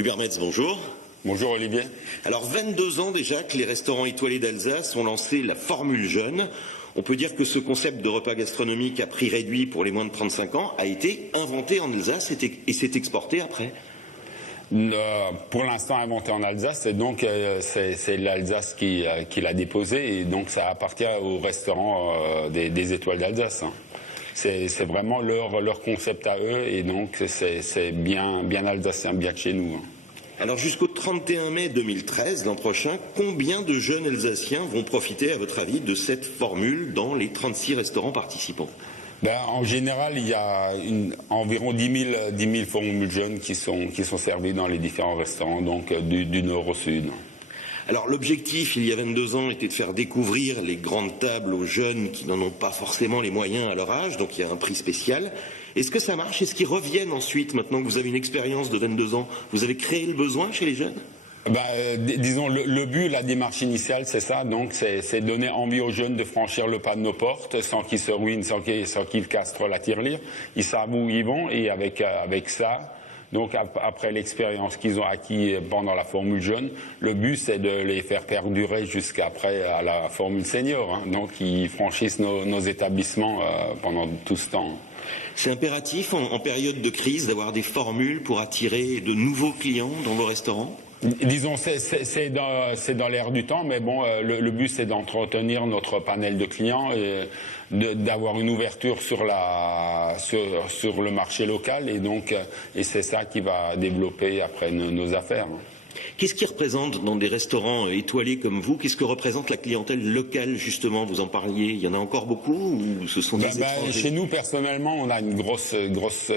Hubert Metz, bonjour. Bonjour Olivier. Alors 22 ans déjà que les restaurants étoilés d'Alsace ont lancé la formule jeune. On peut dire que ce concept de repas gastronomique à prix réduit pour les moins de 35 ans a été inventé en Alsace et s'est exporté après. Pour l'instant inventé en Alsace, et donc c'est l'Alsace qui l'a déposé, et donc ça appartient au restaurant des étoiles d'Alsace. C'est vraiment leur concept à eux, et donc c'est bien alsacien, bien de chez nous. Alors jusqu'au 31 mai 2013, l'an prochain, combien de jeunes Alsaciens vont profiter, à votre avis, de cette formule dans les 36 restaurants participants? En général, il y a environ 10 000 formules jeunes qui sont servies dans les différents restaurants, donc du nord au sud. Alors l'objectif, il y a 22 ans, était de faire découvrir les grandes tables aux jeunes qui n'en ont pas forcément les moyens à leur âge, donc il y a un prix spécial. Est-ce que ça marche? Est-ce qu'ils reviennent ensuite, maintenant que vous avez une expérience de 22 ans? Vous avez créé le besoin chez les jeunes? Disons, le but, la démarche initiale, c'est ça. Donc, c'est donner envie aux jeunes de franchir le pas de nos portes sans qu'ils se ruinent, sans qu'ils castrent la tirelire. Ils savent où ils vont, et avec ça, donc après l'expérience qu'ils ont acquis pendant la formule jeune, le but, c'est de les faire perdurer jusqu'après à la formule senior. Donc, ils franchissent nos établissements pendant tout ce temps. C'est impératif en période de crise d'avoir des formules pour attirer de nouveaux clients dans vos restaurants? Disons, c'est dans l'air du temps, mais bon, le but, c'est d'entretenir notre panel de clients, d'avoir une ouverture sur le marché local, et donc c'est ça qui va développer après nos affaires. Qu'est-ce qui représente dans des restaurants étoilés comme vous? Qu'est-ce que représente la clientèle locale, justement? Vous en parliez. Il y en a encore beaucoup, ou ce sont des étrangers? Chez nous, personnellement, on a une grosse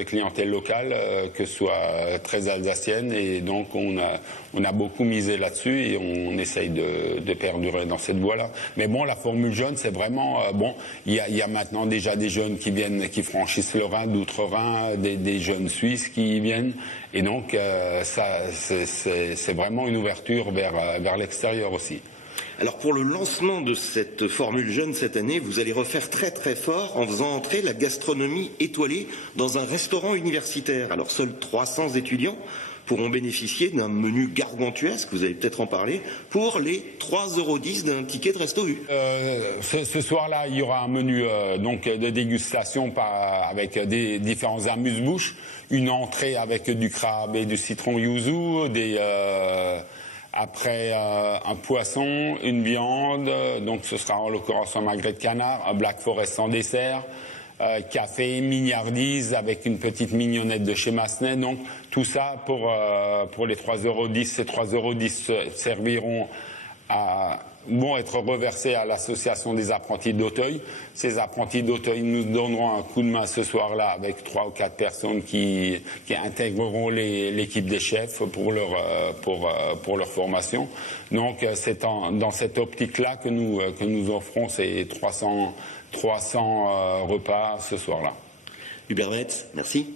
clientèle locale, que ce soit très alsacienne, et donc on a beaucoup misé là-dessus, et on essaye de perdurer dans cette voie-là. Mais bon, la formule jeune, c'est vraiment il y a maintenant déjà des jeunes qui franchissent le Rhin, d'outre-Rhin, des jeunes Suisses qui viennent, et donc c'est vraiment une ouverture vers l'extérieur aussi. Alors pour le lancement de cette formule jeune cette année, vous allez refaire très très fort en faisant entrer la gastronomie étoilée dans un restaurant universitaire. Alors seuls 300 étudiants pourront bénéficier d'un menu gargantuesque, vous allez peut-être en parler, pour les 3,10 € d'un ticket de resto U. Ce soir-là, il y aura un menu de dégustation avec des différents amuse-bouches, une entrée avec du crabe et du citron yuzu, après un poisson, une viande, donc ce sera en l'occurrence un magret de canard, un Black Forest en dessert, café, mignardise avec une petite mignonnette de chez Massenet. Donc tout ça pour les 3,10 €. Ces 3,10 € serviront vont être reversés à l'association des apprentis d'Auteuil. Ces apprentis d'Auteuil nous donneront un coup de main ce soir-là avec 3 ou 4 personnes qui intégreront l'équipe des chefs pour leur formation. Donc c'est dans cette optique-là que nous offrons ces 300 repas ce soir-là. Hubert Metz, merci.